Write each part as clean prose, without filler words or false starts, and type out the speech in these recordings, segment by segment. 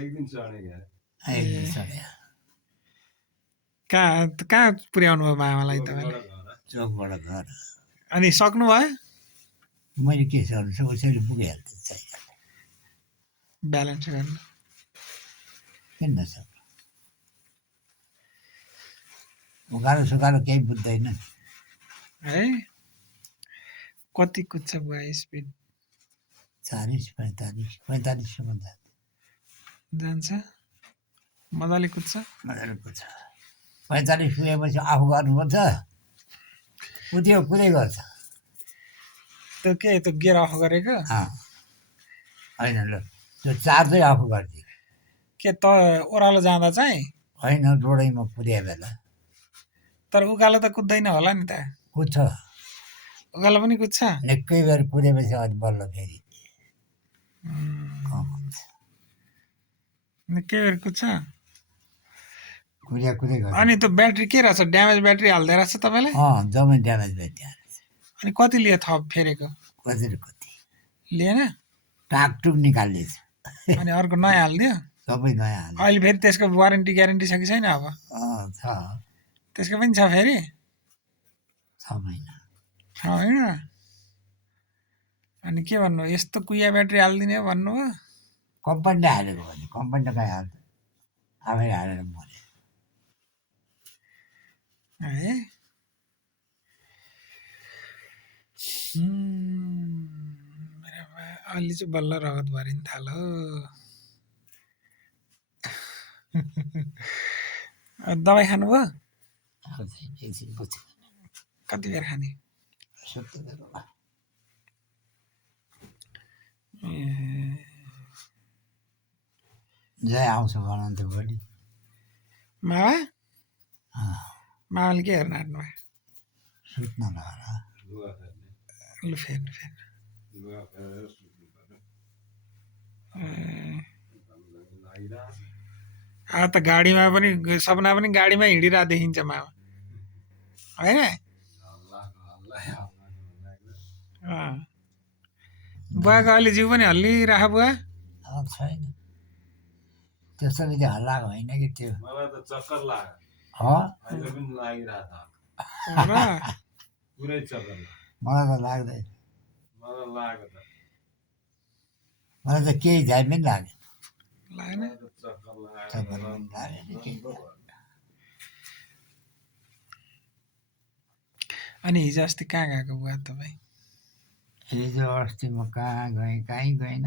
एक दिन चढ्यो कहाँ पुर्याउनु भयो मामालाई तपाईँले चोकबाट घर अनि सक्नु भयो मैले के गर्नु उसैले पुगिहाल्थ्यो साइकल ब्यालेन्स गर्नु किन नसक्नु उकालो सुकालो केही बुझ्दैन है कति कुद्छ बुवा स्पिड 40-45-45सम्म जान्छ मजाले कुद्छ मजाले पुग्छ 45 पुगेपछि आफू गर्नुपर्छ कुदै गर्छ त्यो के त्यो गियर अफ गरेको होइन ल त्यो चार चाहिँ आफू गरिदियो के त ओह्रालो जाँदा चाहिँ होइन रोडैमा पुर्या बेला तर उकालो त कुद्दैन होला नि त कुद्छ उकालो पनि कुद्छ निकै बेर पुगेपछि अनि बल्ल फेरि निकै बेर कुद्छ कुदै गर्छ अनि त्यो ब्याट्री के रहेछ ड्यामेज ब्याट्री हाल्दै रहेछ तपाईँले जम्मै ड्यामेज भयो त्यहाँ अनि कति लियो थप फेरेको कति लिएन टाकटुक निकालिदिएछ अनि अर्को नयाँ हालिदियो सबै नयाँ हाल्यो अहिले फेरि त्यसको वारेन्टी ग्यारेन्टी छ कि छैन अब छ त्यसको पनि छ फेरि 6 महिना अनि के भन्नु यस्तो कुया ब्याट्री हालिदिने हो भन्नुभयो कम्पनीले हालेको भने कम्पनीले कहीँ हाल्छ आफै हालेर मऱ्यो है अहिले चाहिँ बल्ल रगत भरिन थाल्यो दबाई खानुभयो कति बेर खाने जय आउँछ भन त भोलि मामाले के हेर्न आँट्नु भयो सुत्न लगाएर लु फेर्नु त गाडीमा पनि सपना पनि गाडीमा हिँडिरहेको देखिन्छ मामा होइन बुवाको अहिले जिउ पनि हल्लिरहेको बुवा छैन त्यस्तो विधि हल्लाएको होइन कि त्यो मलाई त चक्कर लाग्यो अहिले पनि लागिरहेको पुरै चक्कर मलाई त लाग्दैन मलाई लाग्यो त मलाई त केही झ्याइ पनि लाग्यो लागेन चक्कर चक्कर पनि लागेन अनि हिजो अस्ति कहाँ गएको बुवा तपाईँ हिजो अस्ति म कहाँ गएँ कहीँ गएन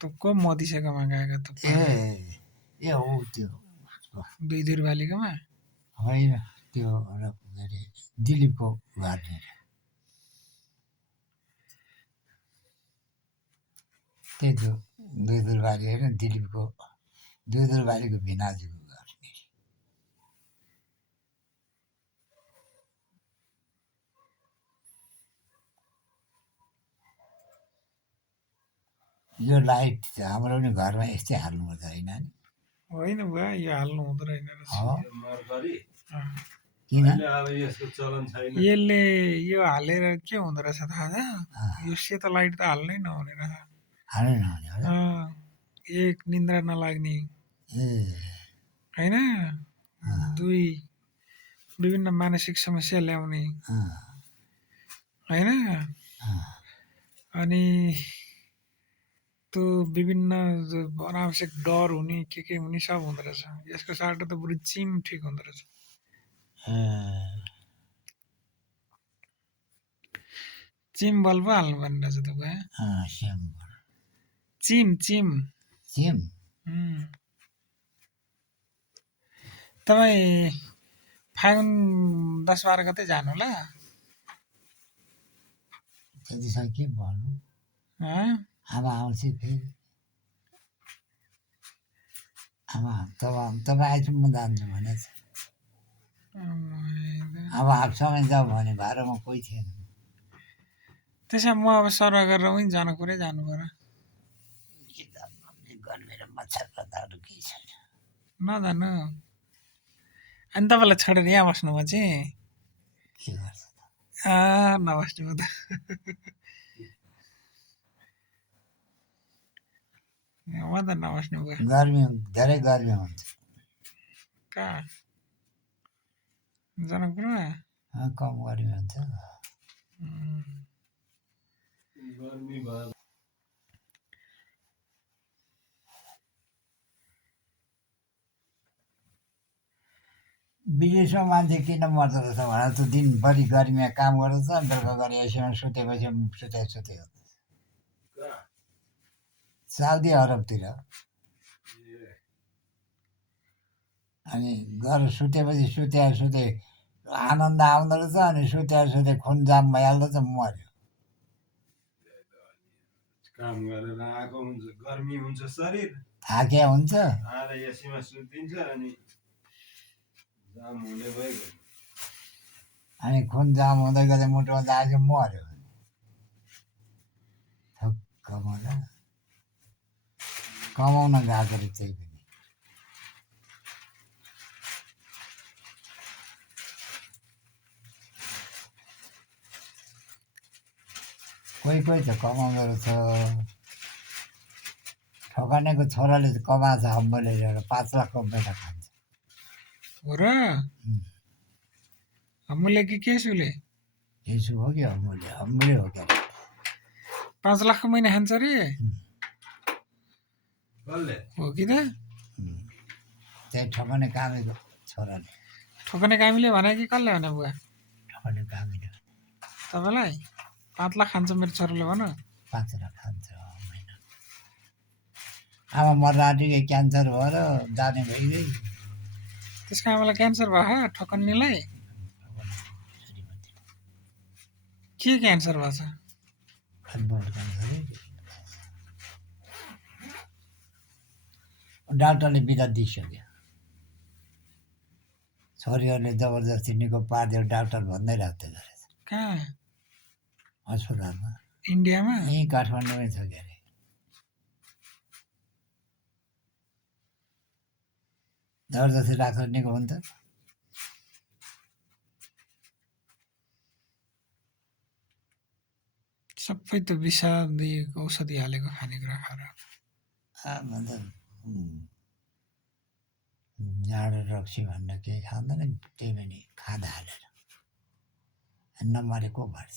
त को मदिसेकोमा गएको त ए हो त्यो दुई दुर्बालीकोमा होइन त्यो के अरे दिलीपको घरनिर त्यही त्यो दुई दुर्बाली होइन दिलीपको दुई दुर्बालीको भिनाजुको घरनिर यो लाइट हाम्रो पनि घरमा यस्तै हाल्नुपर्छ होइन नि होइन बुवा यो हाल्नु हुँदो रहेन किन यसले यो हालेर के हुँदो रहेछ थाहा छ यो सेतो लाइट त हाल्नै नहुने रहेछ हाल्नै नहुने एक निन्द्रा नलाग्ने होइन दुई विभिन्न मानसिक समस्या ल्याउने होइन अनि त्यो विभिन्न अनावश्यक डर हुने के हुने सब हुँदो रहेछ यसको साटो त बरु चिम ठिक हुँदो रहेछ चिम बल्ब हाल्नु पर्ने रहेछ तपाईँ चिम चिम चिम तपाईँ फागुन 10-12 गते जानु होला त्यतिसक्यो के भन्नु आमा आउँछ फेरि आमा तपाईँ आएपछि म जान्छु भनेछ अब सँगै जाऊ भने भाडामा कोही थिएन त्यसमा म अब सरुवा गरेर उहीँ जानु कुरै जानु पर्यो मेरो मच्छर कताहरू केही छैन नजानु अनि तपाईँलाई छोडेर यहाँ बस्नुमा चाहिँ के गर्छ नबस्नु त म त नबस्ने बुवा गर्मी धेरै गर्मी हुन्छ। कहाँ जनकपुरमा कम गर्मी हुन्छ। गर्मी भयो विदेशमा मान्छे किन मर्दो रहेछ भनेर त दिनभरि गर्मीमा काम गर्दछ, बेलुका गएर एसीमा सुतेपछि सुते हुन्छ। कहाँ? साउदी अरबतिर। अनि गएर सुतेपछि सुते आनन्द आउँदो रहेछ, अनि सुते खुन जाम भइहाल्दछ, मऱ्यो। काम गरेर आएको हुन्छ, गर्मी हुन्छ शरीर, थाके हुन्छ, आएर एसीमा सुतिन्छ अनि जाम हुने भइगयो। अनि खुन जाम हुँदै गर्दा मुटुमा लागेको मऱ्यो। थक्क मलाई कमाउन गएको रहेछ त्यही पनि। कोही त कमाउँदो रहेछ। ठकानेको छोराले त कमाएको छ, अम्बोले ल्याएर 5 लाखको बेटा खान्छ। हो र अमूल्य कि केसुले यसो हो कि अम्बोले हो क्या। 5 लाखको महिना खान्छ रे कसले? हो कि त त्यही ठकाने कामेको छोराले। ठोकने कामीले भने कि कसले भने बुवा ठकाने कामीले तपाईँलाई 5 लाख खान्छ मेरो छोराले भन 5 लाख खान्छ महिना। आमा मर्न आँटेको क्यान्सर भएर जाने भइगई। त्यसको आमालाई क्यान्सर भयो ठकन्नेलाई के क्यान्सर भएको छ डाक्टरले बिदा दिइसक्यो। छोरीहरूले जबरजस्ती निको पारिदियो डाक्टर भन्दै राख्दै गरेछ। कहाँ अस्पतालमा इन्डियामा यहीँ काठमाडौँमै छ के अरे। जबरजस्ती राख्दा निको हुन्छ। सबै त विषा दिएको औषधि हालेको खानेकुरा खाएर जाडो रक्सी भन्ने केही खाँदैन, त्यही पनि खाँदा हालेर नमरेको भर्छ।